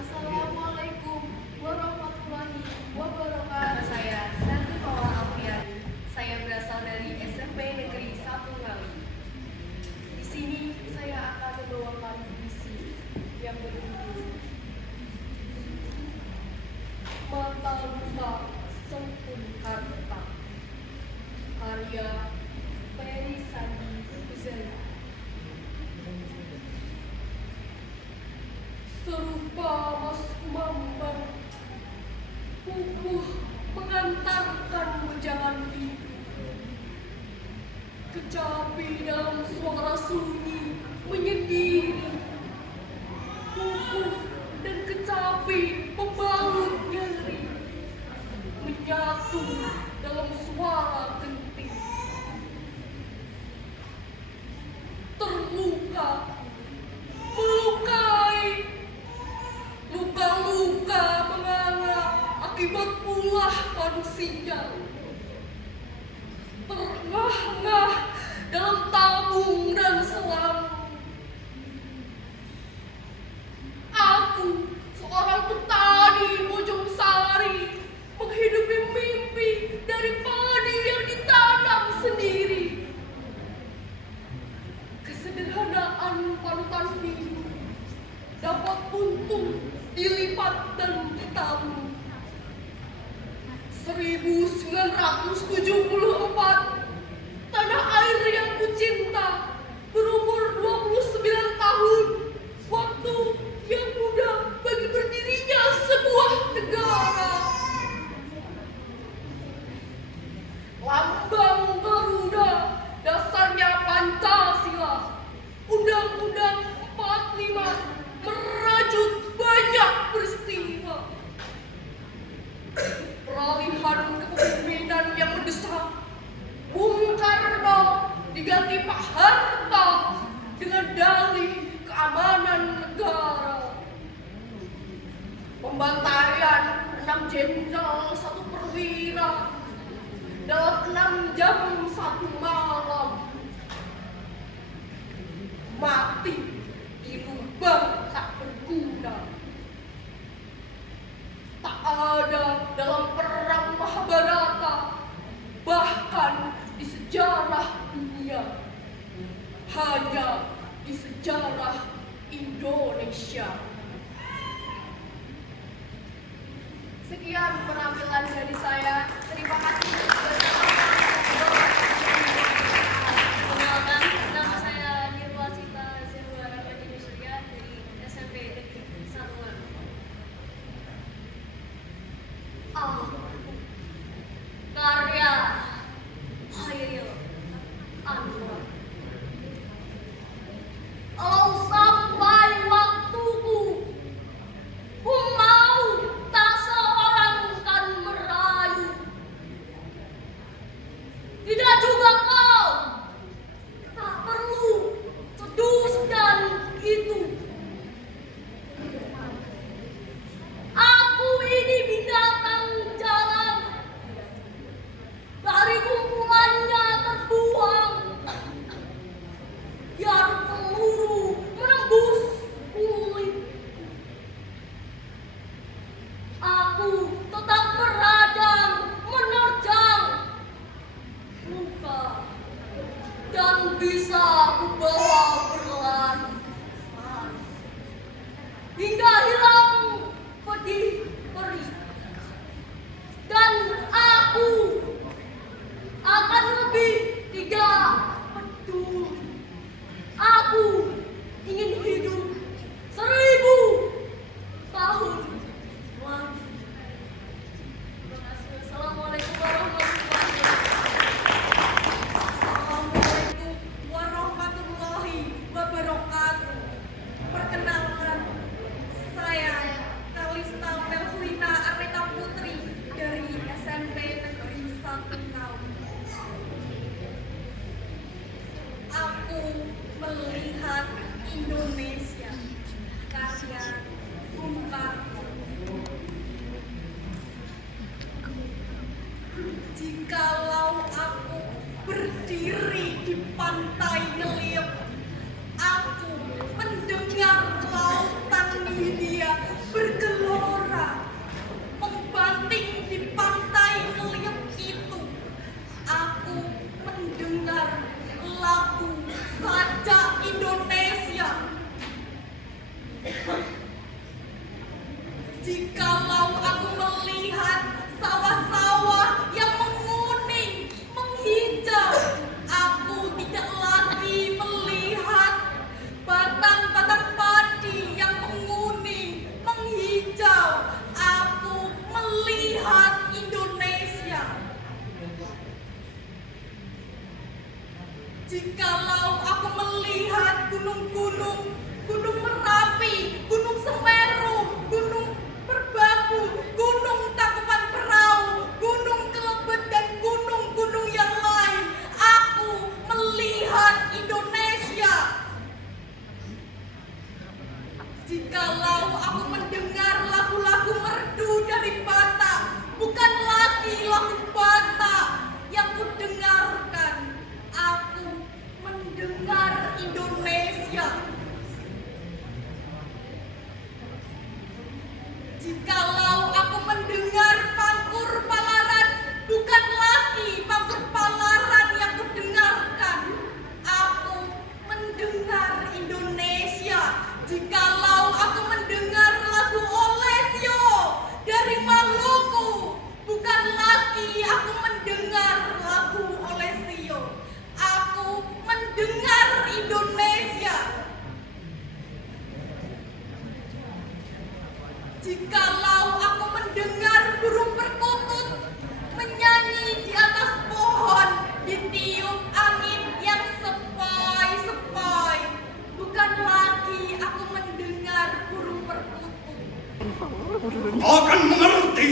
Assalamualaikum warahmatullahi wabarakatuh. Saya Santi Paula Alfiani. Saya berasal dari SMP Negeri 1 Ngawi. Di sini saya akan membawakan puisi yang berjudul Mata Lupa Sempun Karta, karya Ferry Sandi Huzali. Serupa Mas Mambang pupuh mengantarkan wejangan biru, kecapi dalam suara sunyi menyendiri. Pupuh dan kecapi membalut nyeri, menyatu dalam suara genting. Terluka, melukai, luka-luka menganga akibat ulah manusia. Terengah-engah dalam tabung dan selang. Aku, seorang petani Bojong Sari, menghidupi mimpi dari padi yang ditanam sendiri. Kesederhanaan panutan hidup dapat untung dilipat dan ditabung. 1974, tanah air yang kucinta berumur 29 tahun, waktu yang mudah bagi berdirinya sebuah negara. Lambang Garuda, dasarnya Pancasila. Undang-Undang 45 merajut banyak peristiwa. Peralihan kepemimpinan yang mendesak. Bung Karno diganti Pak Harto dengan dalih keamanan negara. Pembantaian 6 jenderal 1 perwira dalam 6 jam 1 malam. Mati di lubang tak berguna. Tak ada dalam perang Mahabharata, bahkan di sejarah dunia, hanya di sejarah Indonesia. Sekian penampilan dari saya. Terima kasih. Perkenalkan, nama saya Nirwacita Zahra Madini Surya dari SMP Negeri 1 Ngawi. Karya Khairil Anwar. Kalau sampai waktuku, ku mau tak seorang kan merayu. Tidak juga kau, tak perlu seduskan itu. Aku ini binatang jalan, dari kumpulannya terbuang, biar peluru menembus kulit. Aku tetap meradang, menerjang luka, dan bisa kubawa berlari hingga hilang pedih perih. Dan aku akan lebih tidak peduli. Aku ingin hidup 1000 tahun lagi. Terima kasih. Assalamualaikum warahmatullahi wabarakatuh. Assalamualaikum warahmatullahi wabarakatuh. Perkenalkan, saya Kalista Melvina Arneta Putri dari SMP Negeri 1 Ngawi. Aku melihat Indonesia, karya Bung Karno. Jikalau aku berdiri di pantai Neliep, aku mendengar lautan Hindia Jikalau aku melihat sawah-sawah yang menguning, menghijau, aku tidak lagi melihat batang-batang padi yang menguning, menghijau. Aku melihat Indonesia. Jikalau aku melihat gunung-gunung, Gunung Merapi, Gunung Semeru, Gunung Merbabu, Gunung Tangkuban Perahu, Gunung Kelebet, dan gunung-gunung yang lain, aku melihat Indonesia. Jikalau aku mendengar lagu-lagu merdu dari Batak, bukan lagi lagu Batak yang kudengarkan, aku mendengar Indonesia. Jikalau aku mendengar Pangkur Palaran, bukan lagi Pangkur Palaran yang kudengarkan, aku mendengar Indonesia. Jikalau aku mendengar lagu Olesyo dari Maluku, bukan lagi aku mendengar lagu Olesyo, aku mendengar Indonesia. Jikalau aku mendengar burung perkutut menyanyi di atas pohon, ditiup angin yang sepoi-sepoi, bukan lagi aku mendengar burung perkutut. Akan mengerti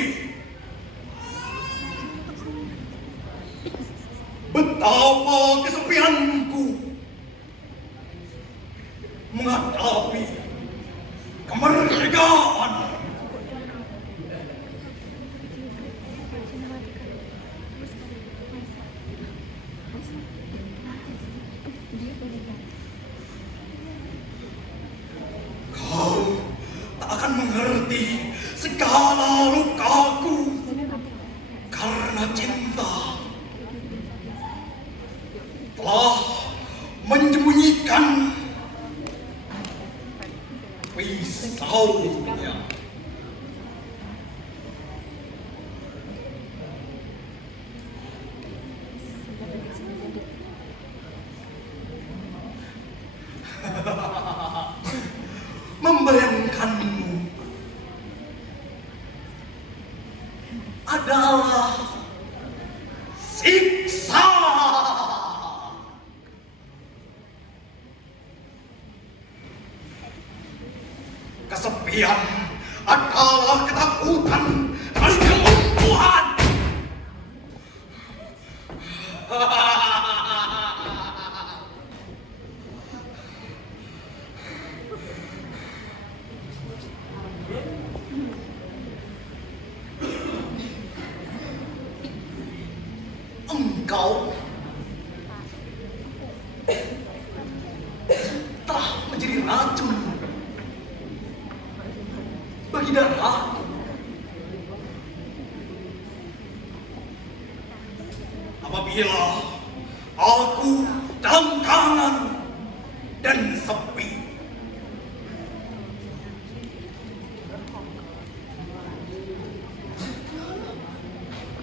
betapa kesepianku menghadapi kemerdekaan. Kau tak akan mengerti segala lukaku karena cinta telah menyembunyikan pisaunya. Membayangkanmu adalah siksa. Kesepian adalah ketakutan dari kelumpuhan. Engkau telah menjadi racun bagi darahku. Apabila aku dalam kangen dan sepi,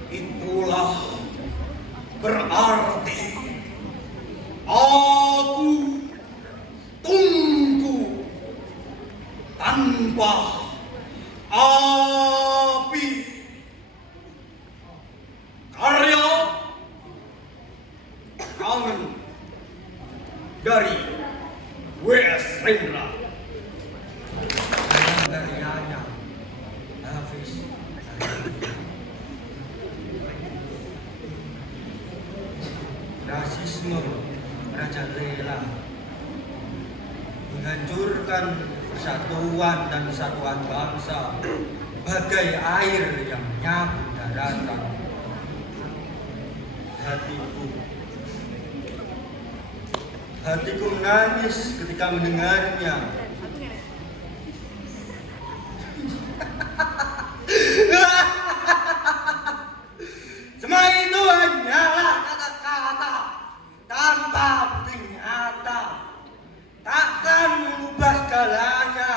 itulah berarti aku tunggu tanpa api. Karya Kangen dari W.S. Rendra. Karyanya Hafiz rasisme merajalela menghancurkan persatuan dan kesatuan bangsa bagai air yang menyapu daratan. Hatiku menangis ketika mendengarnya. Semua itu hanyalah kata-kata tanpa bukti nyata. Takkan mengubah segalanya,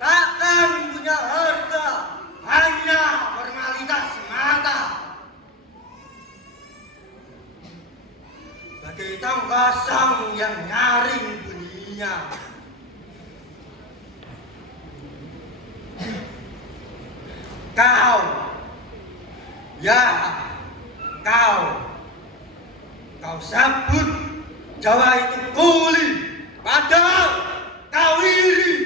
takkan punya harga kosong yang nyaring bunyinya. Kau, ya kau sabut Jawa itu kuli, padahal kau iri.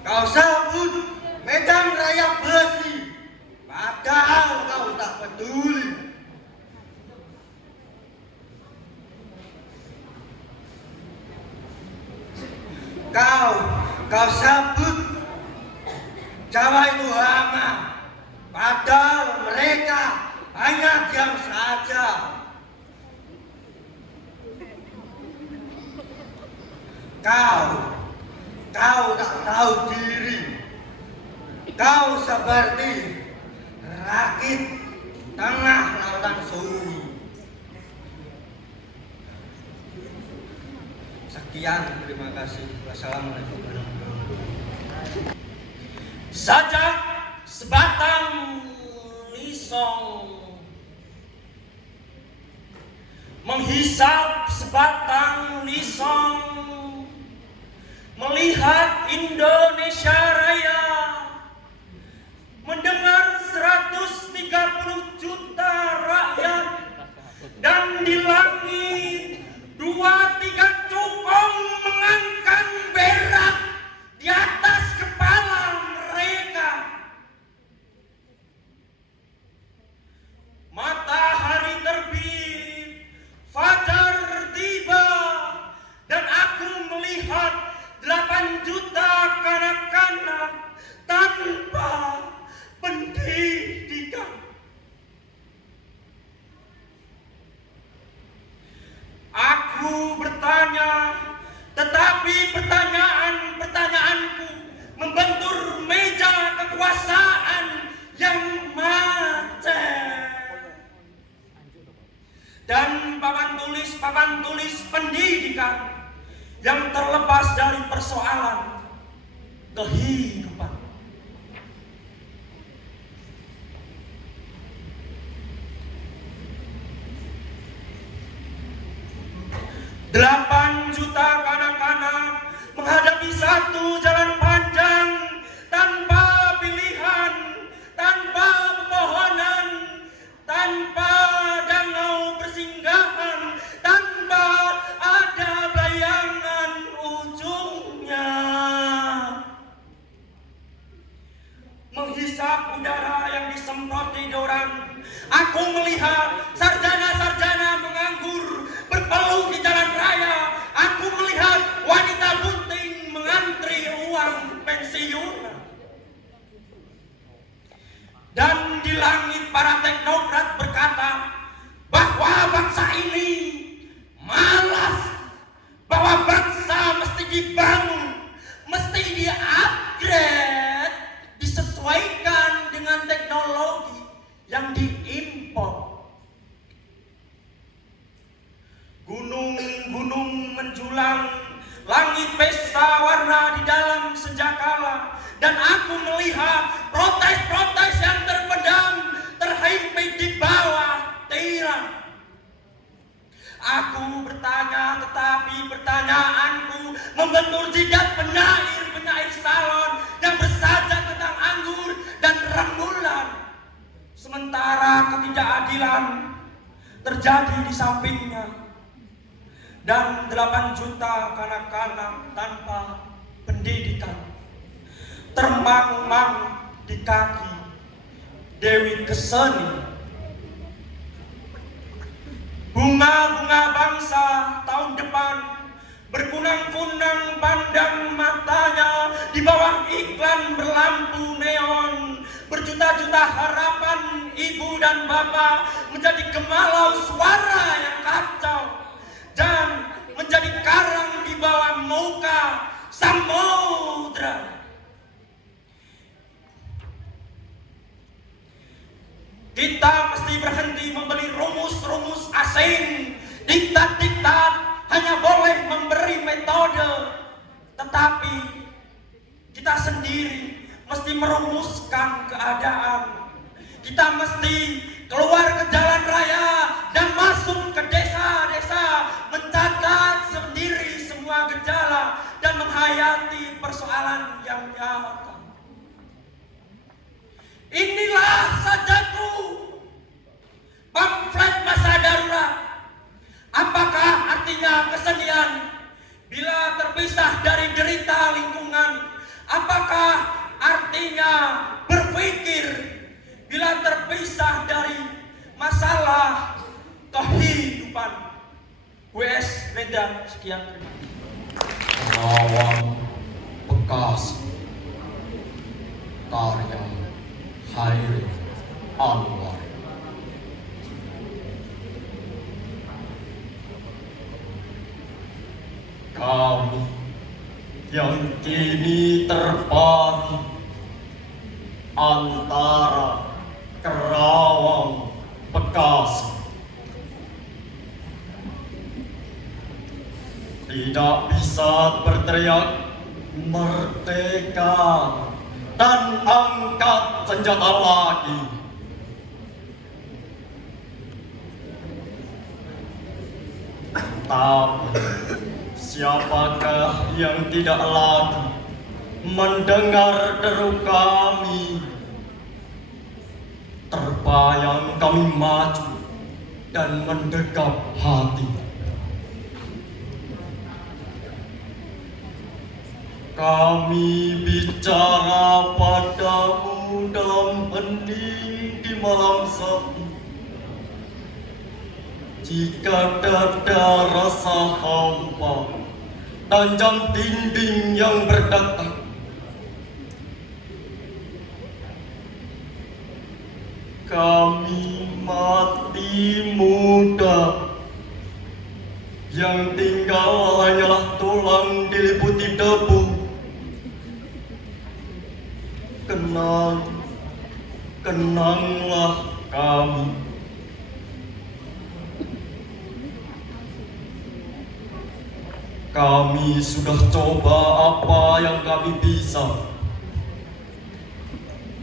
Kau sabut Medan Raya Besi, padahal kau tak peduli. Kau sabut Jawa itu hama, padahal mereka hanya diam saja. Kau tak tahu diri. Kau seperti rakit tengah lautan sunyi. Sekian, terima kasih. Wassalamualaikum warahmatullahi wabarakatuh. Sajak sebatang lisong menghisap sebatang lisong, melihat Indonesia Raya, mendengar 130 juta rakyat, dan di langit 2-3 cukong mengangkat berak di atas kepala mereka. Matahari terbit, fajar tiba, dan aku melihat 8 juta kanak-kanak tanpa pendidikan. Aku bertanya, tetapi pertanyaanku membentur meja kekuasaan yang macet. Dan papan tulis pendidikan yang terlepas dari persoalan kehidupan. Delapan juta kanak-kanak menghadapi satu jalan panjang tanpa pilihan, tanpa pepohonan, tanpa danau persinggahan, tanpa ada bayangan ujungnya. Menghisap udara yang disemproti dorang, aku melihat sarjana-sarjana menganggur berpeluh di jalan raya. Aku melihat wanita bunting mengantri uang pensiunan. Dan di langit para teknokrat berkata bahwa bangsa ini malas, bahwa bangsa mesti dibangun, mesti di-upgrade, disesuaikan dengan teknologi yang diimpor. Gunung-gunung menjulang, langit pesta warna di dalam senjakala, dan aku melihat protes-protes yang terpendam terhimpit di bawah tiran. Aku bertanya, tetapi pertanyaanku membentur jidat penyair salon yang bersajak tentang anggur dan rembulan. Sementara ketidakadilan terjadi di sampingnya. Dan 8 juta kanak-kanak tanpa pendidikan termang-mang di kaki Dewi Keseni. Bunga-bunga bangsa tahun depan berkunang-kunang pandang matanya di bawah iklan berlampu neon. Berjuta-juta harapan ibu dan bapak menjadi gemalau suara yang kacau dan menjadi karang di bawah muka samudra. Kita mesti berhenti membeli rumus-rumus asing. Diktat-diktat hanya boleh memberi metode, tetapi kita sendiri mesti merumuskan keadaan. Kita mesti keluar ke jalan raya dan masuk ke desa-desa, mencatat sendiri semua gejala dan menghayati persoalan yang nyata. Inilah sajaku, pamflet masa darurat. Apakah artinya kesenian bila terpisah dari derita lingkungan? Apakah artinya berpikir bila terpisah dari masalah kehidupan? W.S. Medan, sekian, terima kasih. Rawang Bekasi, karya Khairi Anwar. Kami yang kini terbaring antara Kerawang Bekasi, tidak bisa berteriak merdeka dan angkat senjata lagi. Tapi siapakah yang tidak lagi mendengar deru kami? Terbayang kami maju dan mendekap hati. Kami bicara padamu dalam hening di malam sepi. Jika dada rasa hampa dan jam dinding yang berdetak, kami mati muda. Yang tinggal hanyalah tulang diliputi debu. Kenanglah kami. Kami sudah coba apa yang kami bisa,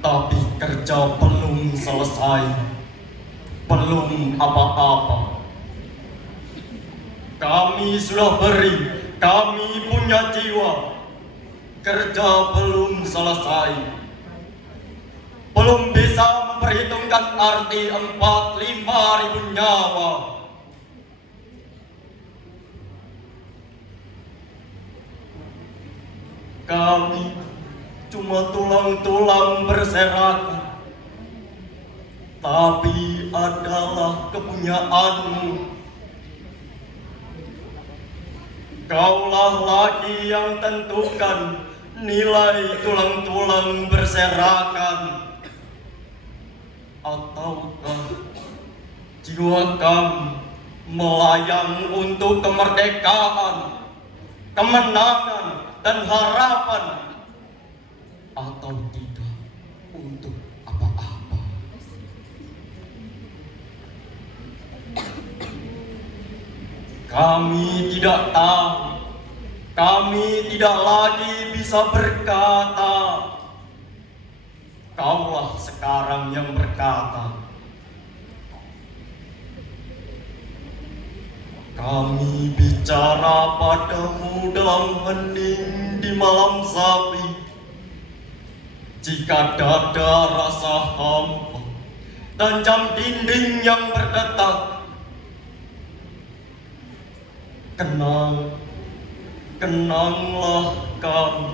tapi kerja belum selesai, belum apa-apa. Kami sudah beri, kami punya jiwa, kerja belum selesai, belum bisa memperhitungkan arti 4-5 ribu nyawa. Kami cuma tulang-tulang berserakan, tapi adalah kepunyaanmu. Kaulah lagi yang tentukan nilai tulang-tulang berserakan. Ataukah jiwa kami melayang untuk kemerdekaan, kemenangan, dan harapan, atau tidak untuk apa-apa? Kami tidak tahu, kami tidak lagi bisa berkata. Kaulah sekarang yang berkata. Kami bicara padamu dalam hening di malam sepi. Jika dada rasa hampa dan jam dinding yang berdetak, kenanglah kami.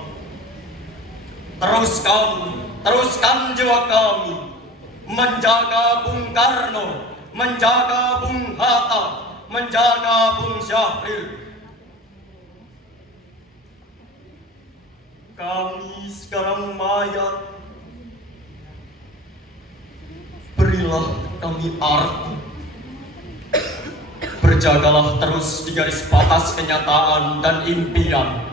Teruskan jiwa kami, menjaga Bung Karno, menjaga Bung Hatta, menjaga Bung Syahrir. Kami sekarang mayat, berilah kami arti. Berjagalah terus di garis batas kenyataan dan impian.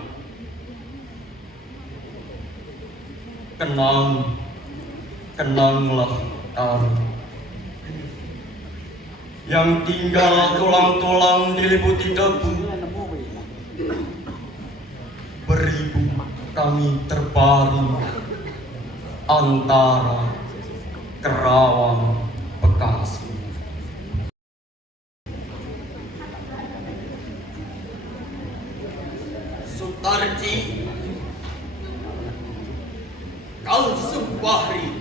Kenanglah kami. Yang tinggal tulang-tulang diliputi debu. Beribu kami terbaring antara Kerawang, Bekasi. Sutarji, Kalsubahri,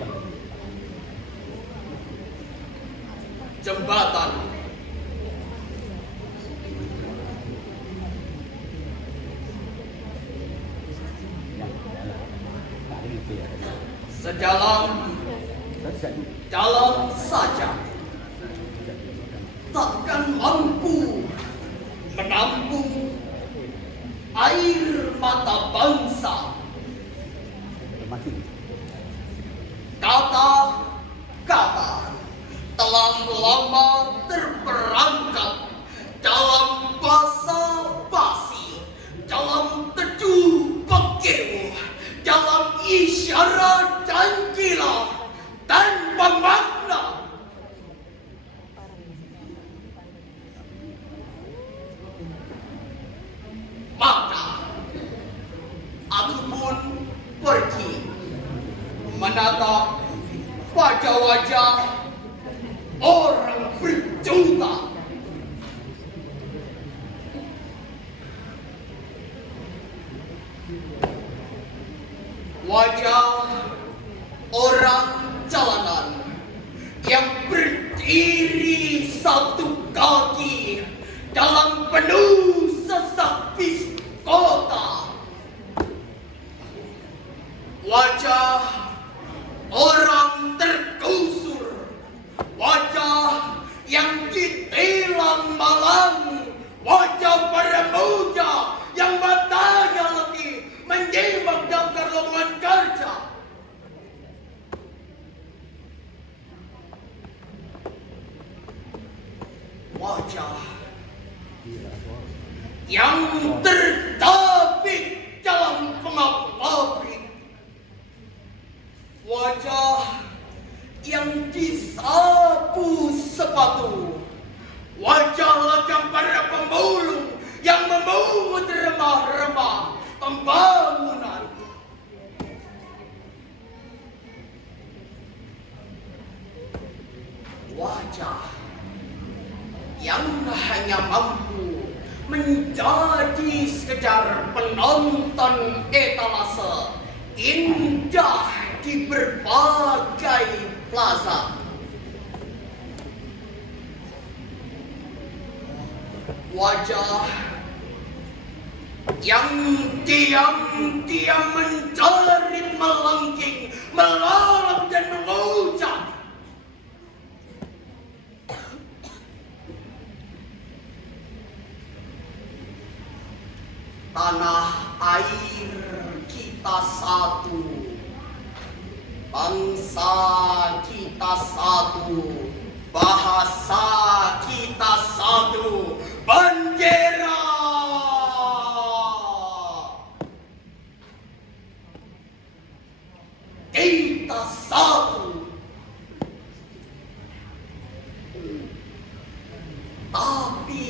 Jembatan, sejalan saja takkan mampu menampung air mata bangsa. Kata-kata telah lama terperangkap dalam basa-basi, dalam teduh pekeu, dalam isyarat dan gila tanpa makna. Maka aku pun pergi menatap wajah-wajah orang berjuta. Wajah orang jalanan yang berdiri satu kaki dalam penuh sesak bis kota. Wajah orang tergusur, wajah yang ditilang malang, wajah para muda yang matanya letih menyimak daftar lowongan kerja. Wajah yang tertabik dalam pengap-pabrik, wajah yang disapu sepatu, wajah lekang para pemulung yang memungut remah-remah pembangunan. Wajah yang hanya mampu menjadi sekedar penonton etalase indah di berbagai plaza. Wajah yang diam-diam menjerit melengking, melalap dan mengucap, tanah air kita satu, bangsa kita satu, bahasa kita satu, bendera kita satu. Tapi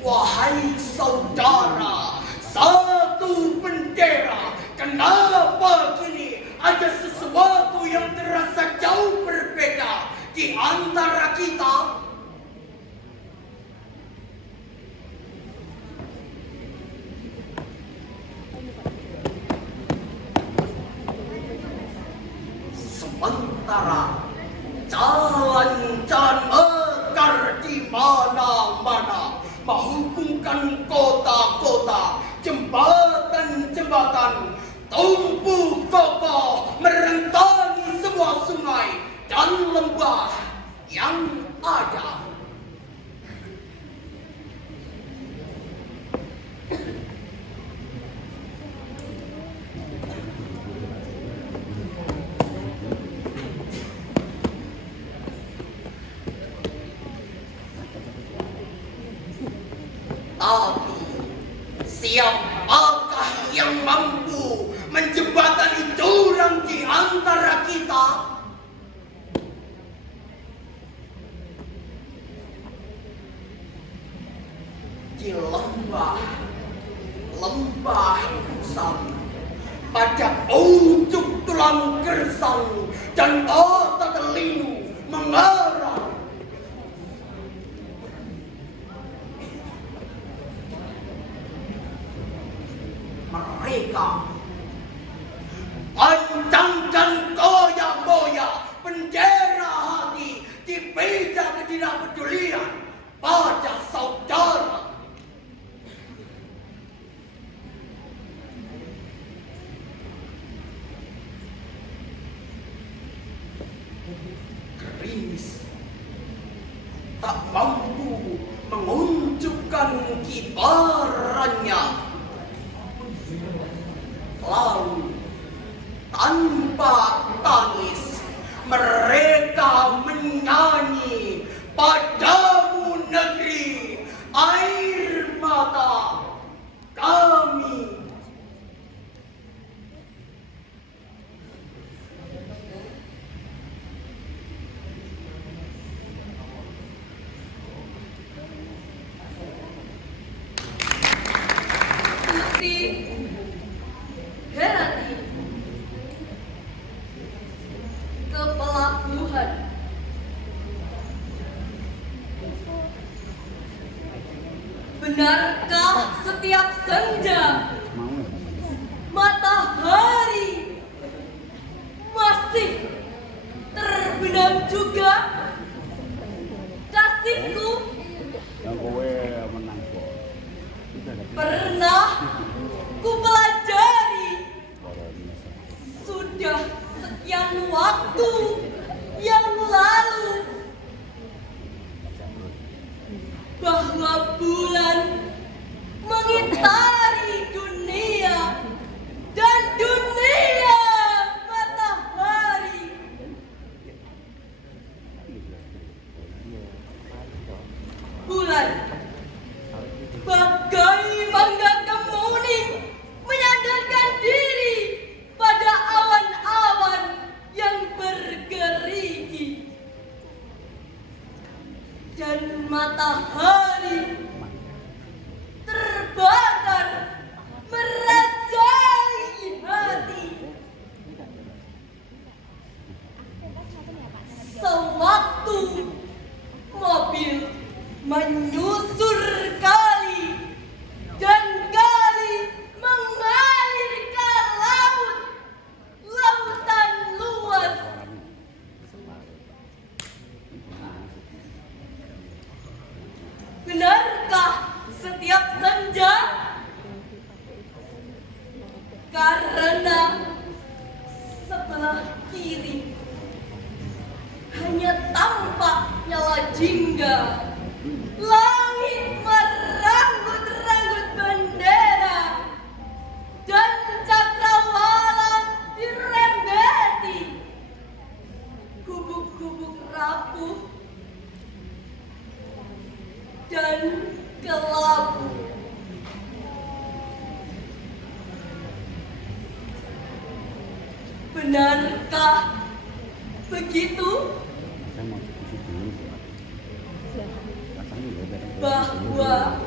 wahai saudara, satu bendera, kenapa kini ada sesuatu yang terasa jauh berbeda di antara kita? Sementara jalan-jalan mekar di mana-mana menghubungkan kota-kota, jembatan-jembatan tumbuh kokoh merentangi semua sungai dan lembah yang ada. Tapi siapakah yang mampu menjembatani jurang di antara kita? Di lembah kusam, pada ujung tulang gersang dan otot linu mengarah. Mereka pancangkan goyah-goyah bendera hati di beda ketidakpedulian pada saudara. Gerimis tak mampu mengunjukkan kibarannya. Lalu tanpa tangis mereka menyanyi, padamu negeri air mata kami. Putri Herati ke pelabuhan. Benarkah setiap senja matahari masih terbenam juga? Kasihku pernah ku pelajari sudah sekian waktu yang lalu bahwa bulan mengitari dunia dan dunia matahari. Bulan bagai mangga kemuning menyandarkan diri pada awan-awan yang bergerigi, dan matahari terbakar merajai hati. Sewaktu mobil menyusur kali dan kali mengalir ke laut, lautan luas. Benarkah setiap senja? Karena sebelah kiri hanya tampak nyala jingga. Langit meranggut-ranggut bendera dan cakrawala dirembeti. Gubuk-gubuk rapuh dan kelabu. Benarkah begitu? Bahwa